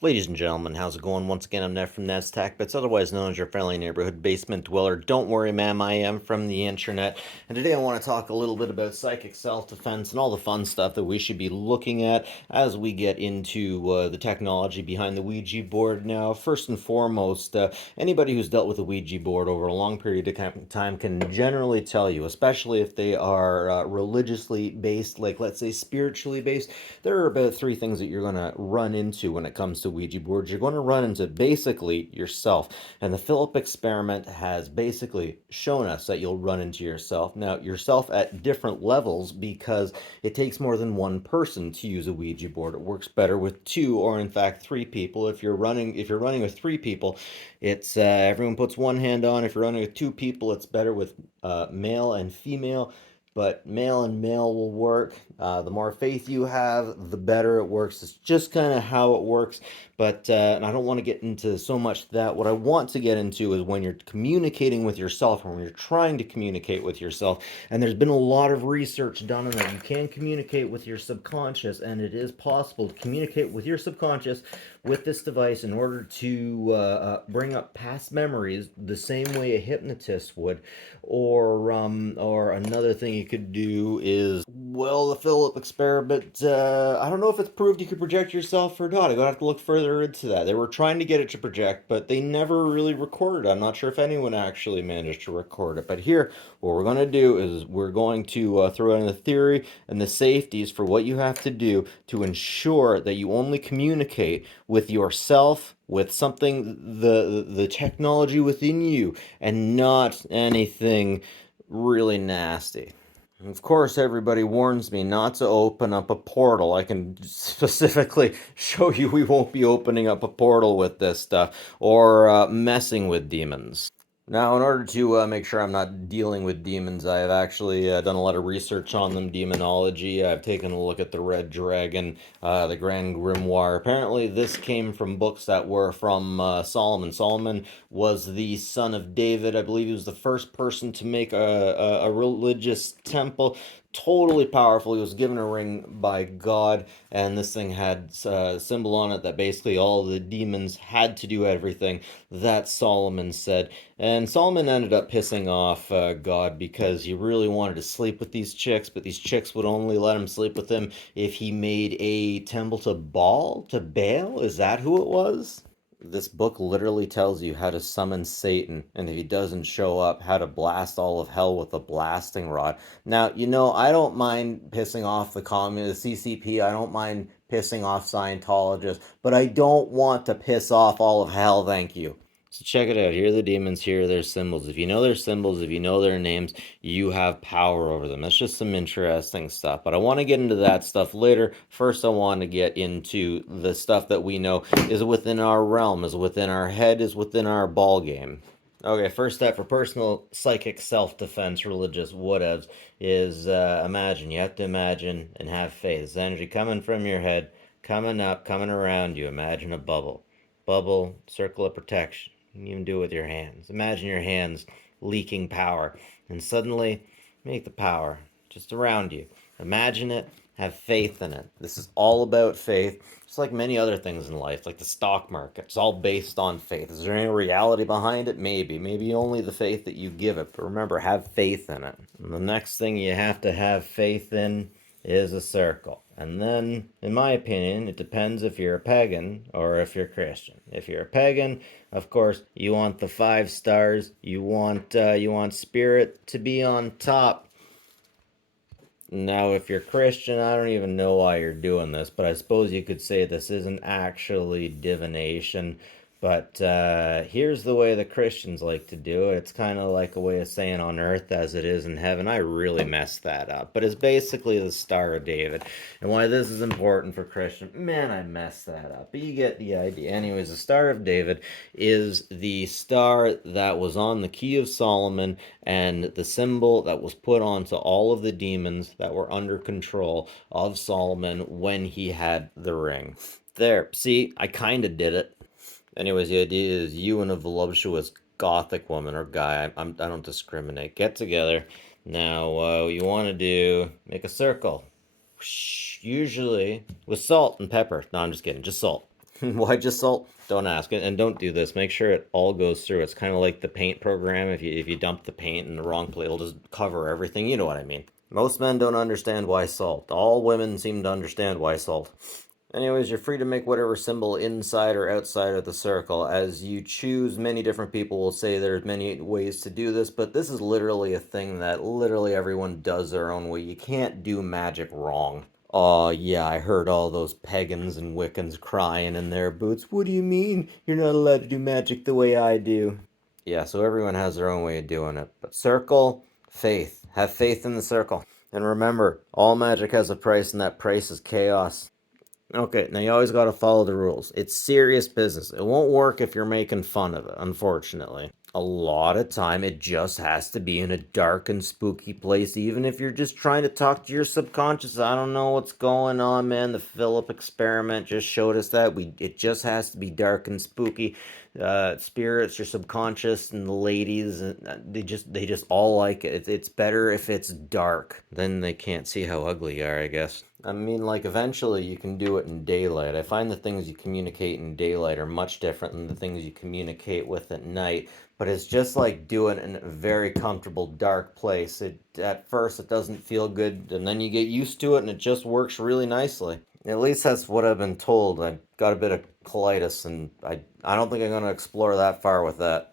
Ladies and gentlemen, how's it going? Once again, I'm Ned from Ned's Tech Bits, otherwise known as your friendly neighborhood basement dweller. Don't worry, ma'am, I am from the internet. And today I want to talk a little bit about psychic self-defense and all the fun stuff that we should be looking at as we get into the technology behind the Ouija board. Now, first and foremost, anybody who's dealt with a Ouija board over a long period of time can generally tell you, especially if they are religiously based, like let's say spiritually based, there are about three things that you're going to run into when it comes to Ouija boards. You're going to run into basically yourself. And the Philip experiment has basically shown us that you'll run into yourself. Now, yourself at different levels because it takes more than one person to use a Ouija board. It works better with two or in fact three people. If you're running with three people, it's everyone puts one hand on. If you're running with two people, it's better with male and female, but male and male will work. The more faith you have, the better it works. It's just kind of how it works. But and I don't want to get into so much that. What I want to get into is when you're communicating with yourself, or when you're trying to communicate with yourself. And there's been a lot of research done on that. You can communicate with your subconscious, and it is possible to communicate with your subconscious with this device in order to bring up past memories the same way a hypnotist would. Or another thing you could do is, well, the Philip experiment. I don't know if it's proved you could project yourself or not. I'm gonna have to look further into that. They were trying to get it to project, but they never really recorded it. I'm not sure if anyone actually managed to record it. But here, what we're gonna do is we're going to throw in the theory and the safeties for what you have to do to ensure that you only communicate with yourself, with something, the technology within you, and not anything really nasty. Of course, everybody warns me not to open up a portal. I can specifically show you we won't be opening up a portal with this stuff or messing with demons. Now, in order to make sure I'm not dealing with demons, I have actually done a lot of research on them, demonology. I've taken a look at the Red Dragon, the Grand Grimoire. Apparently, this came from books that were from Solomon. Solomon was the son of David. I believe he was the first person to make a religious temple. Totally powerful. He was given a ring by God, and this thing had a symbol on it that basically all the demons had to do everything that Solomon said. And Solomon ended up pissing off God because he really wanted to sleep with these chicks, but these chicks would only let him sleep with them if he made a temple to Baal? Is that who it was? This book literally tells you how to summon Satan, and if he doesn't show up, how to blast all of hell with a blasting rod. Now, I don't mind pissing off the communist CCP, I don't mind pissing off Scientologists, but I don't want to piss off all of hell, thank you. So check it out. Here are the demons. Here are their symbols. If you know their symbols, if you know their names, you have power over them. That's just some interesting stuff. But I want to get into that stuff later. First, I want to get into the stuff that we know is within our realm, is within our head, is within our ball game. Okay, first step for personal psychic self-defense, religious whatevs, is imagine. You have to imagine and have faith. It's energy coming from your head, coming up, coming around you. Imagine a bubble. Bubble, circle of protection. You can even do it with your hands. Imagine your hands leaking power, and suddenly make the power just around you. Imagine it, have faith in it. This is all about faith. Just like many other things in life, like the stock market. It's all based on faith. Is there any reality behind it? Maybe. Maybe only the faith that you give it. But remember, have faith in it. And the next thing you have to have faith in is a circle. And then, in my opinion, it depends if you're a pagan or if you're Christian. If you're a pagan, of course, you want the 5 stars. You want spirit to be on top. Now, if you're Christian, I don't even know why you're doing this, but I suppose you could say this isn't actually divination. But here's the way the Christians like to do it. It's kind of like a way of saying on earth as it is in heaven. I really messed that up. But it's basically the Star of David. And why this is important for Christian. Man, I messed that up. But you get the idea. Anyways, the Star of David is the star that was on the Key of Solomon and the symbol that was put onto all of the demons that were under control of Solomon when he had the ring. There, see, I kind of did it. Anyways, the idea is you and a voluptuous gothic woman or guy, I don't discriminate, get together. Now, what you want to do, make a circle. Usually with salt and pepper. No, I'm just kidding, just salt. Why just salt? Don't ask it, and don't do this. Make sure it all goes through. It's kind of like the paint program. If you dump the paint in the wrong place, it'll just cover everything. You know what I mean. Most men don't understand why salt. All women seem to understand why salt. Anyways, you're free to make whatever symbol inside or outside of the circle as you choose. Many different people will say there's many ways to do this, but this is literally a thing that literally everyone does their own way. You can't do magic wrong. Oh, yeah, I heard all those pagans and Wiccans crying in their boots. What do you mean? You're not allowed to do magic the way I do. Yeah, so everyone has their own way of doing it. But circle, faith. Have faith in the circle. And remember, all magic has a price, and that price is chaos. Okay, now you always got to follow the rules. It's serious business. It won't work if you're making fun of it, unfortunately. A lot of time it just has to be in a dark and spooky place, even if you're just trying to talk to your subconscious. I don't know what's going on, man. The Philip experiment just showed us that it just has to be dark and spooky. Spirits, your subconscious, and the ladies, they just all like it. It's better if it's dark. Then they can't see how ugly you are, I guess. I mean, like, eventually you can do it in daylight. I find the things you communicate in daylight are much different than the things you communicate with at night. But it's just like doing it in a very comfortable, dark place. At first, it doesn't feel good, and then you get used to it, and it just works really nicely. At least that's what I've been told. I got a bit of colitis, and I don't think I'm going to explore that far with that.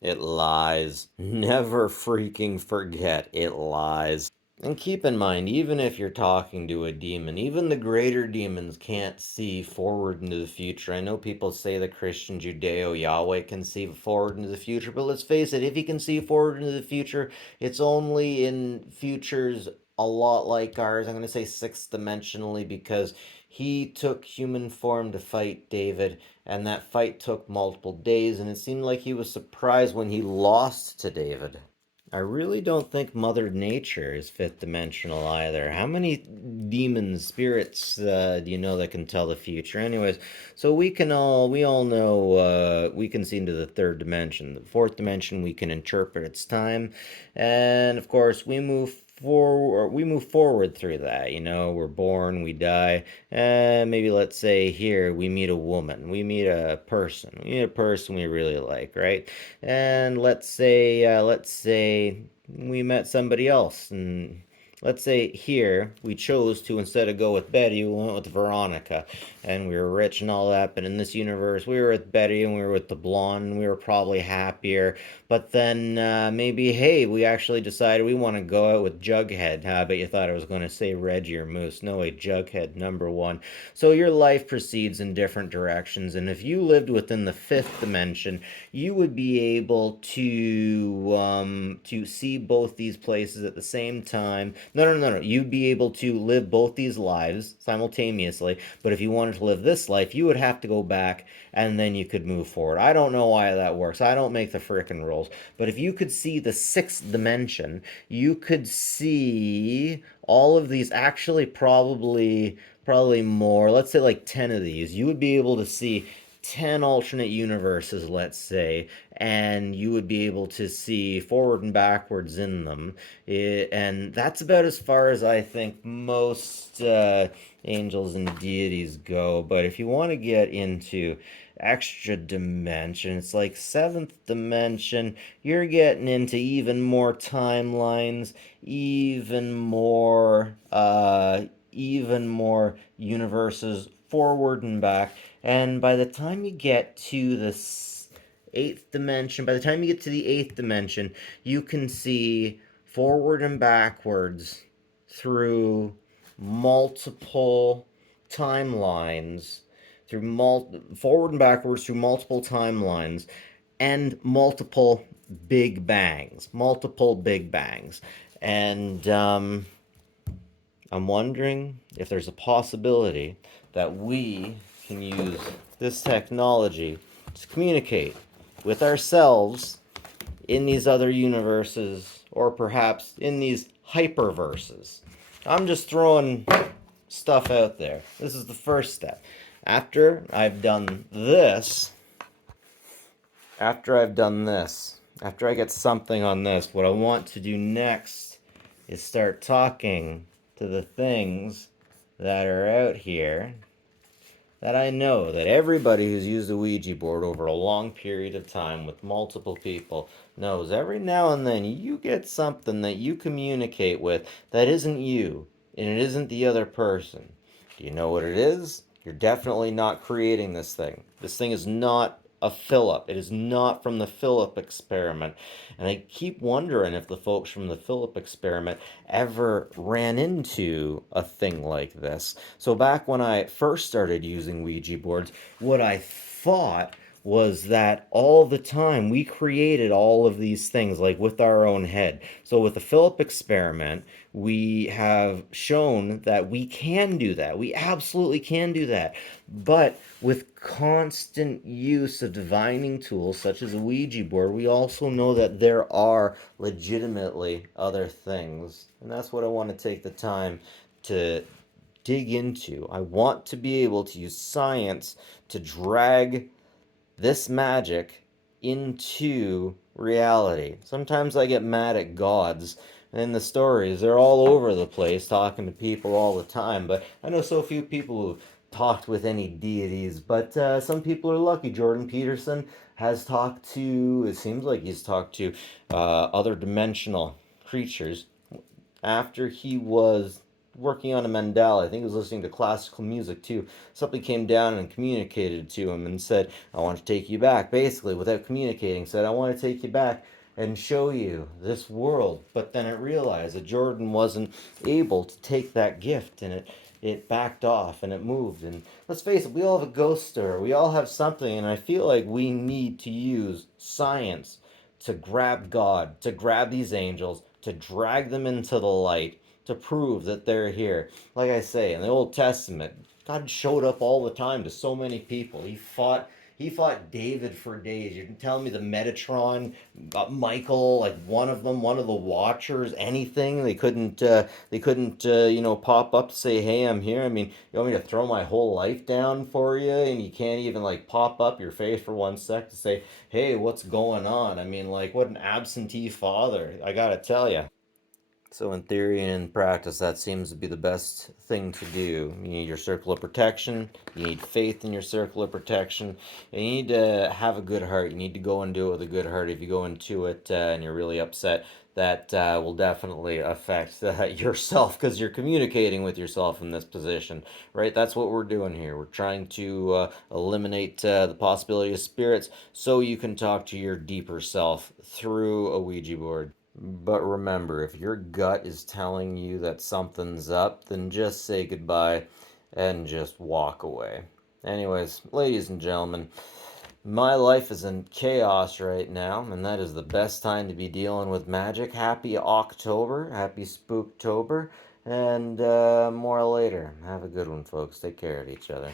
It lies. Never freaking forget, it lies. And keep in mind, even if you're talking to a demon, even the greater demons can't see forward into the future. I know people say the Christian Judeo Yahweh can see forward into the future, but let's face it, if he can see forward into the future, it's only in futures a lot like ours. I'm going to say sixth dimensionally because he took human form to fight David, and that fight took multiple days, and it seemed like he was surprised when he lost to David. I really don't think Mother Nature is fifth dimensional either. How many demons, spirits, do you know that can tell the future? Anyways, so we all know, we can see into the third dimension. The fourth dimension, we can interpret its time, and of course, we move forward through that. We're born, we die, and maybe let's say here we meet a woman, we meet a person we really like, right? And let's say we met somebody else, and let's say here we chose to, instead of go with Betty, we went with Veronica, and we were rich and all that. But in this universe, we were with Betty, and we were with the blonde, and we were probably happier. But then maybe, hey, we actually decided we want to go out with Jughead. I bet you thought I was going to say Reggie or Moose. No way, Jughead number one. So your life proceeds in different directions, and if you lived within the fifth dimension, you would be able to see both these places at the same time. No, no, no, no. You'd be able to live both these lives simultaneously. But if you wanted to live this life, you would have to go back, and then you could move forward. I don't know why that works. I don't make the frickin' rules. But if you could see the sixth dimension, you could see all of these, actually probably more, let's say like 10 of these. You would be able to see 10 alternate universes, let's say, and you would be able to see forward and backwards in them. And that's about as far as I think most angels and deities go. But if you want to get into extra dimension, it's like seventh dimension, you're getting into even more timelines, even more universes forward and back. And by the time you get to the eighth dimension, you can see forward and backwards through multiple timelines, forward and backwards through multiple timelines, and multiple big bangs. And I'm wondering if there's a possibility that we can use this technology to communicate with ourselves in these other universes, or perhaps in these hyperverses. I'm just throwing stuff out there. This is the first step. After I've done this, after I get something on this, what I want to do next is start talking to the things that are out here that I know that everybody who's used a Ouija board over a long period of time with multiple people knows every now and then you get something that you communicate with that isn't you and it isn't the other person. Do you know what it is? You're definitely not creating this thing. This thing is not a Philip. It is not from the Philip experiment. And I keep wondering if the folks from the Philip experiment ever ran into a thing like this. So back when I first started using Ouija boards, what I thought was that all the time we created all of these things like with our own head. So with the Philip experiment, we have shown that we can do that. We absolutely can do that. But with constant use of divining tools such as a Ouija board, we also know that there are legitimately other things. And that's what I want to take the time to dig into. I want to be able to use science to drag this magic into reality. Sometimes I get mad at gods. And in the stories, they're all over the place talking to people all the time. But I know so few people who've talked with any deities. But some people are lucky. Jordan Peterson has talked to, it seems like he's talked to other dimensional creatures after he was working on a mandala. I think he was listening to classical music too. Something came down and communicated to him and said, I want to take you back. Basically, without communicating, said, I want to take you back and show you this world. But then it realized that Jordan wasn't able to take that gift, and it backed off and it moved. And let's face it, we all have a ghost story. We all have something, and I feel like we need to use science to grab God, to grab these angels, to drag them into the light, to prove that they're here. Like I say, in the Old Testament, God showed up all the time to so many people. He fought David for days. You're telling me the Metatron, Michael, like one of them, one of the Watchers, anything they couldn't pop up to say, "Hey, I'm here." I mean, you want me to throw my whole life down for you, and you can't even like pop up your face for 1 sec to say, "Hey, what's going on?" I mean, like, what an absentee father! I gotta tell you. So, in theory and in practice, that seems to be the best thing to do. You need your circle of protection, you need faith in your circle of protection, and you need to have a good heart. You need to go and do it with a good heart. If you go into it and you're really upset, that will definitely affect yourself because you're communicating with yourself in this position, right? That's what we're doing here. We're trying to eliminate the possibility of spirits so you can talk to your deeper self through a Ouija board. But remember, if your gut is telling you that something's up, then just say goodbye and just walk away. Anyways, ladies and gentlemen, my life is in chaos right now, and that is the best time to be dealing with magic. Happy October, happy Spooktober, and more later. Have a good one, folks. Take care of each other.